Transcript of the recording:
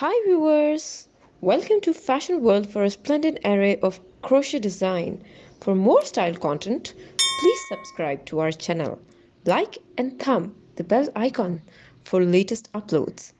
Hi viewers! Welcome to Fashion World for a splendid array of crochet design. For more style content, please subscribe to our channel. Like and thumb the bell icon for latest uploads.